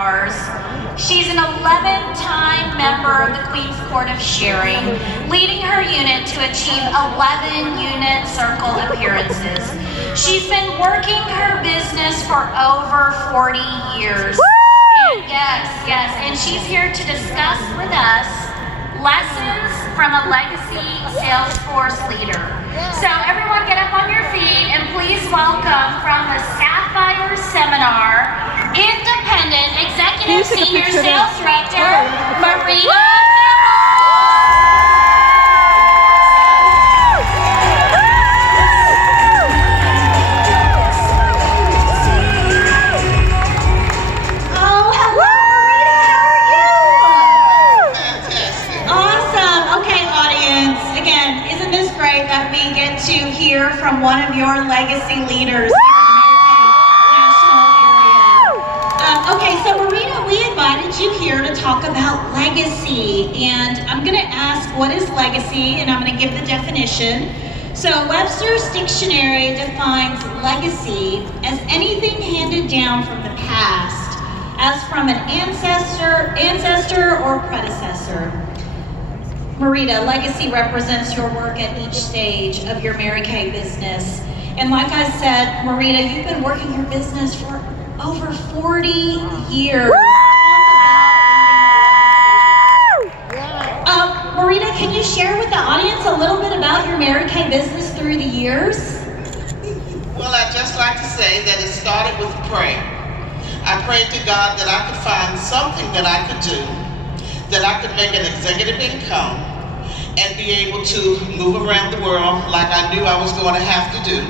ours. She's an 11-time member of the Queen's Court of Sharing, leading her unit to achieve 11 unit circle appearances. She's been working her business for over 40 years. And yes, and she's here to discuss with us lessons from a legacy Salesforce leader. So everyone get up on your feet and please welcome from the Sapphire Seminar, Independent Executive Senior Sales Director, Marita W. That we get to hear from one of your legacy leaders here in the national area. Okay, so Marita, we invited you here to talk about legacy, and I'm going to ask what is legacy, and I'm going to give the definition. So Webster's Dictionary defines legacy as anything handed down from the past, as from an ancestor or predecessor. Marita, legacy represents your work at each stage of your Mary Kay business. And like I said, Marita, you've been working your business for over 40 years. Marita, can you share with the audience a little bit about your Mary Kay business through the years? Well, I'd just like to say that it started with prayer. I prayed to God that I could find something that I could do, that I could make an executive income and be able to move around the world like I knew I was going to have to do.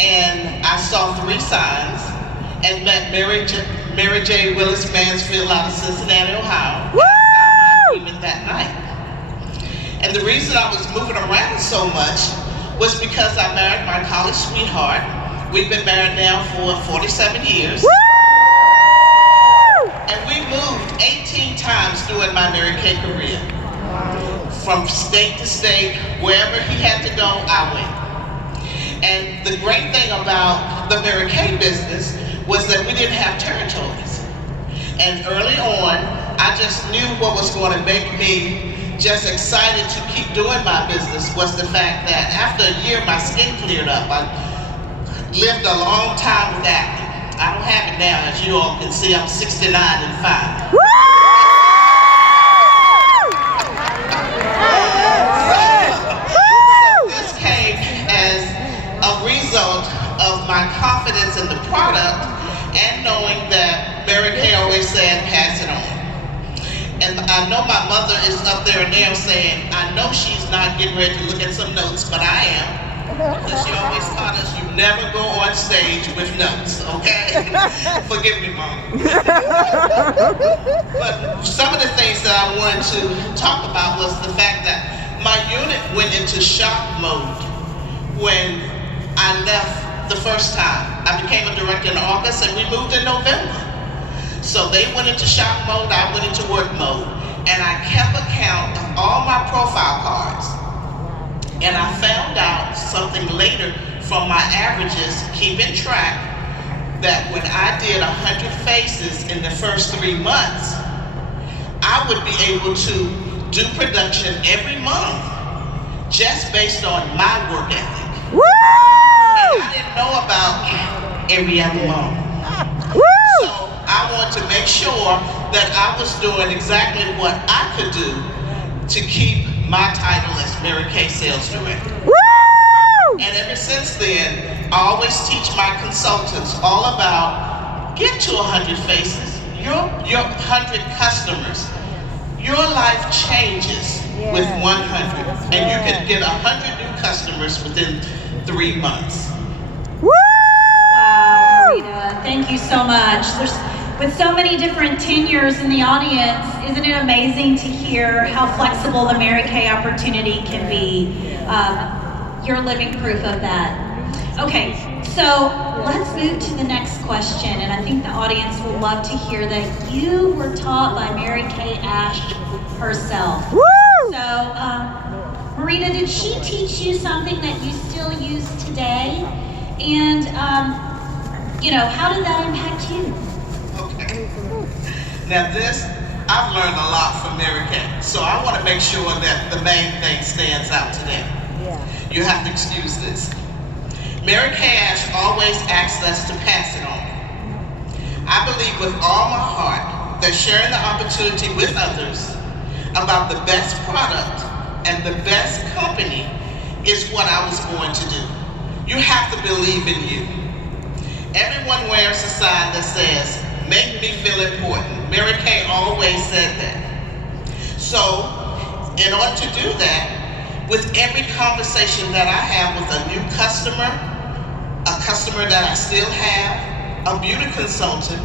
And I saw 3 signs and met Mary J. Willis Mansfield out of Cincinnati, Ohio. And I signed my agreement that night. And the reason I was moving around so much was because I married my college sweetheart. We've been married now for 47 years. And we moved 18 times during my Mary Kay career. From state to state, wherever he had to go, I went. And the great thing about the Mary Kay business was that we didn't have territories. And early on, I just knew what was going to make me just excited to keep doing my business was the fact that after a year, my skin cleared up. I lived a long time with acne. I don't have it now, as you all can see. I'm 69 and 5. So this came as a result of my confidence in the product and knowing that Mary Kay always said, pass it on. And I know my mother is up there now saying, I know she's not getting ready to look at some notes, but I am. Because she always taught us you never go on stage with notes, okay? Forgive me, Mom. But some of the things that I wanted to talk about was the fact that my unit went into shock mode when I left the first time. I became a director in August and we moved in November. So they went into shock mode, I went into work mode. And I kept a count of all my profile cards. And I found out something later from my averages, keeping track, that when I did 100 faces in the first 3 months, I would be able to do production every month just based on my work ethic. Woo! And I didn't know about every other month. So I wanted to make sure that I was doing exactly what I could do to keep my title as Mary Kay Sales Director. Woo! And ever since then, I always teach my consultants all about get to 100 faces, your 100 customers. Your life changes with 100, and you can get 100 new customers within 3 months. Woo! Wow, Marita, thank you so much. With so many different tenures in the audience, isn't it amazing to hear how flexible the Mary Kay opportunity can be? You're living proof of that. Okay, so let's move to the next question, and I think the audience will love to hear that you were taught by Mary Kay Ash herself. Woo! So, Marita, did she teach you something that you still use today? And, how did that impact you? Okay. Now this, I've learned a lot from Mary Kay, so I want to make sure that the main thing stands out today. You have to excuse this. Mary Kay Ash always asks us to pass it on. I believe with all my heart that sharing the opportunity with others about the best product and the best company is what I was born to do. You have to believe in you. Everyone wears a sign that says, "Make me feel important." Mary Kay always said that. So, in order to do that, with every conversation that I have with a new customer, a customer that I still have, a beauty consultant,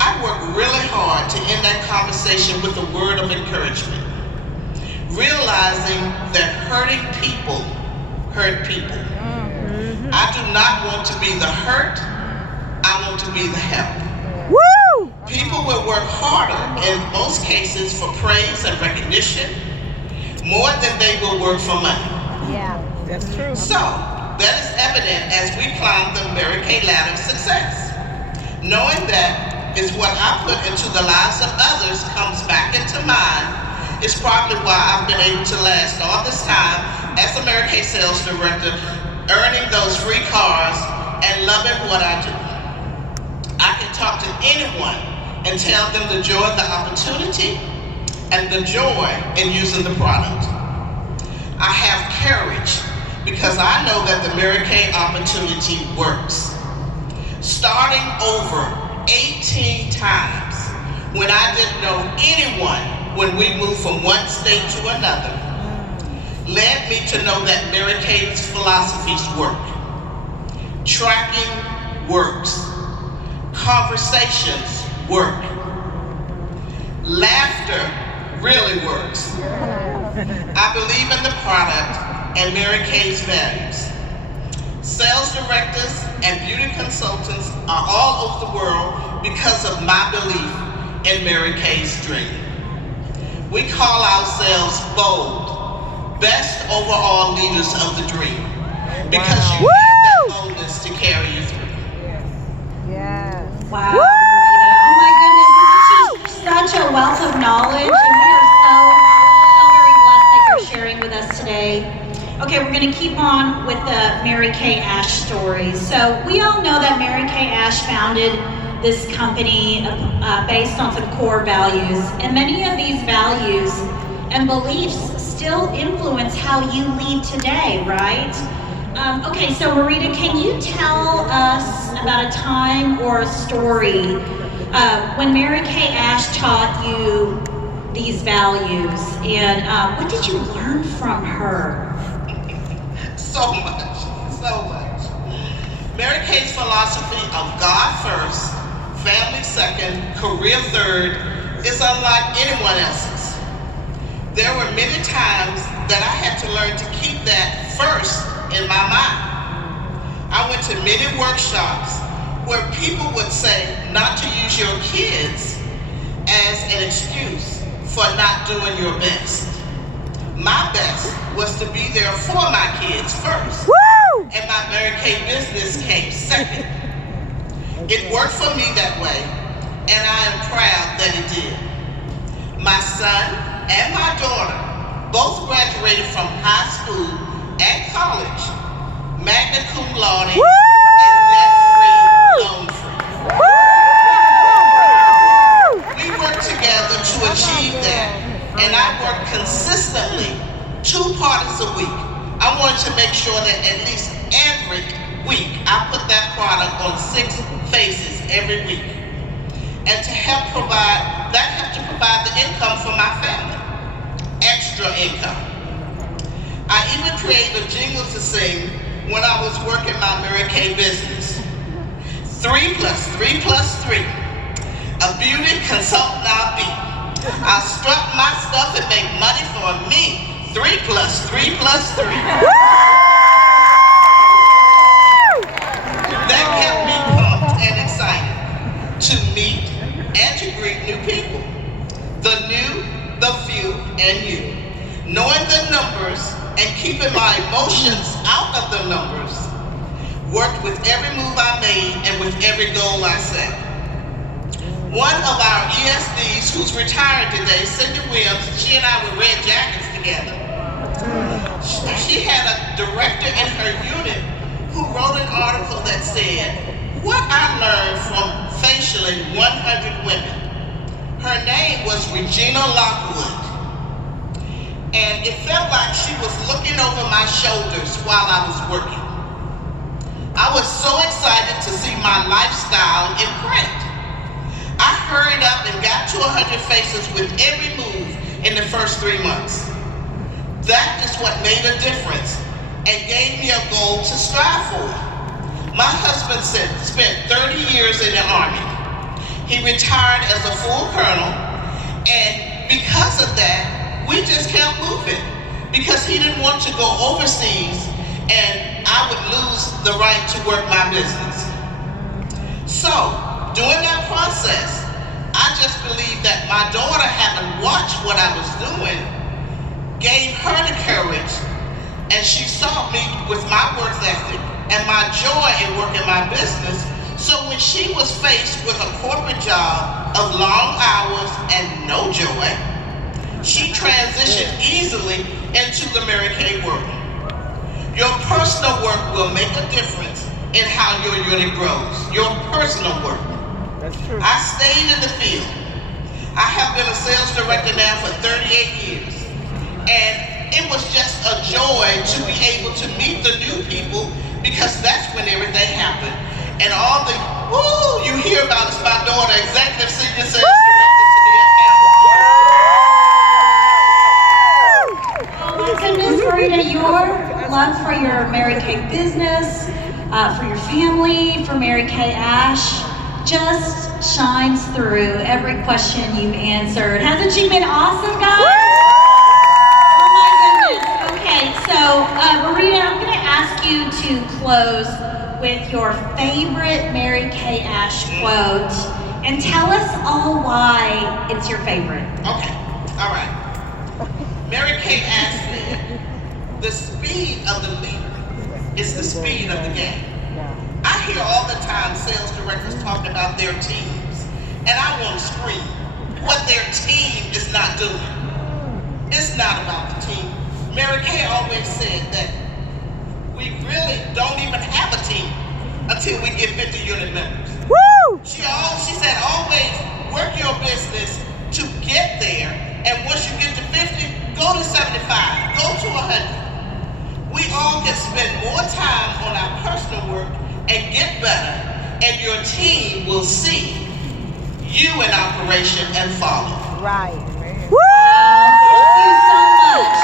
I work really hard to end that conversation with a word of encouragement. Realizing that hurting people hurt people. I do not want to be the hurt, I want to be the help. Woo! People will work harder in most cases for praise and recognition more than they will work for money. Yeah, that's true. So, that is evident as we climb the Mary Kay ladder of success. Knowing that is what I put into the lives of others comes back into mine is probably why I've been able to last all this time as a Mary Kay sales director, earning those free cars and loving what I do. I can talk to anyone and tell them the joy of the opportunity and the joy in using the product. I have courage because I know that the Mary Kay opportunity works. Starting over 18 times when I didn't know anyone when we moved from one state to another led me to know that Mary Kay's philosophies work. Tracking works. Conversations work. Laughter really works. I believe in the product and Mary Kay's values. Sales directors and beauty consultants are all over the world because of my belief in Mary Kay's dream. We call ourselves bold, best overall leaders of the dream, because you need that boldness to carry you through. Yes. Wow, Marita. Oh my goodness, this is such a wealth of knowledge, and we are so very blessed that you're sharing with us today. Okay, we're going to keep on with the Mary Kay Ash story. So we all know that Mary Kay Ash founded this company based on some core values, and many of these values and beliefs still influence how you lead today, right? Okay, so Marita, can you tell us about a time or a story when Mary Kay Ash taught you these values, and what did you learn from her? So much. Mary Kay's philosophy of God first, family second, career third is unlike anyone else's. There were many times that I had to learn to keep that first in my mind. I went to many workshops where people would say not to use your kids as an excuse for not doing your best. My best was to be there for my kids first. Woo! And my Mary Kay business came second. It worked for me that way, and I am proud that it did. My son and my daughter both graduated from high school and college, magna cum laude, Woo! and debt-free, loan-free. We worked together to achieve that, and I worked consistently 2 parties a week. I wanted to make sure that at least every week I put that product on 6 faces every week. And to help provide the income for my family, extra income. I even created a jingle to sing when I was working my Mary Kay business. 3 plus 3 plus 3. A beauty consultant I'll be. I'll strut my stuff and make money for me. 3 plus 3 plus 3. That kept me pumped and excited to meet and to greet new people. The new, the few, and you. Knowing the numbers and keeping my emotions out of the numbers. Worked with every move I made and with every goal I set. One of our ESDs who's retired today, Cindy Williams, she and I were red jackets together. She had a director in her unit who wrote an article that said, "What I learned from facialing 100 women." Her name was Regina Lockwood. And it felt like she was looking over my shoulders while I was working. I was so excited to see my lifestyle in print. I hurried up and got to 100 faces with every move in the first 3 months. That is what made a difference and gave me a goal to strive for. My husband spent 30 years in the Army. He retired as a full colonel, and because of that, we just kept moving because he didn't want to go overseas and I would lose the right to work my business. So, during that process, I just believed that my daughter, having watched what I was doing, gave her the courage, and she saw me with my work ethic and my joy in working my business. So when she was faced with a corporate job of long hours and no joy, she transitioned easily into the Mary Kay world. Your personal work will make a difference in how your unit grows. Your personal work. That's true. I stayed in the field. I have been a sales director now for 38 years. And it was just a joy to be able to meet the new people because that's when everything happened. And all the woo you hear about is my daughter, Executive Senior Sales Director Tania Campbell. Oh my goodness, Marita, your love for your Mary Kay business, for your family, for Mary Kay Ash, just shines through every question you've answered. Hasn't she been awesome, guys? Oh my goodness. Okay, so Marita, I'm going to ask you to close with your favorite Mary Kay Ash quote and tell us all why it's your favorite. Okay, all right. Mary Kay asked me, the speed of the leader is the speed of the game. I hear all the time sales directors talking about their teams, and I want to scream what their team is not doing. It's not about the team. Mary Kay always said that we really don't even have a team until we get 50 unit members. Woo! She said always work your business to get there, and once you get to 50, go to 75, go to 100. We all can spend more time on our personal work and get better, and your team will see you in operation and follow. Right. Wow, thank you so much.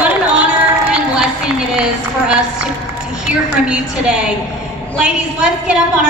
What an honor and blessing it is for us to hear from you today. Ladies, let's get up on our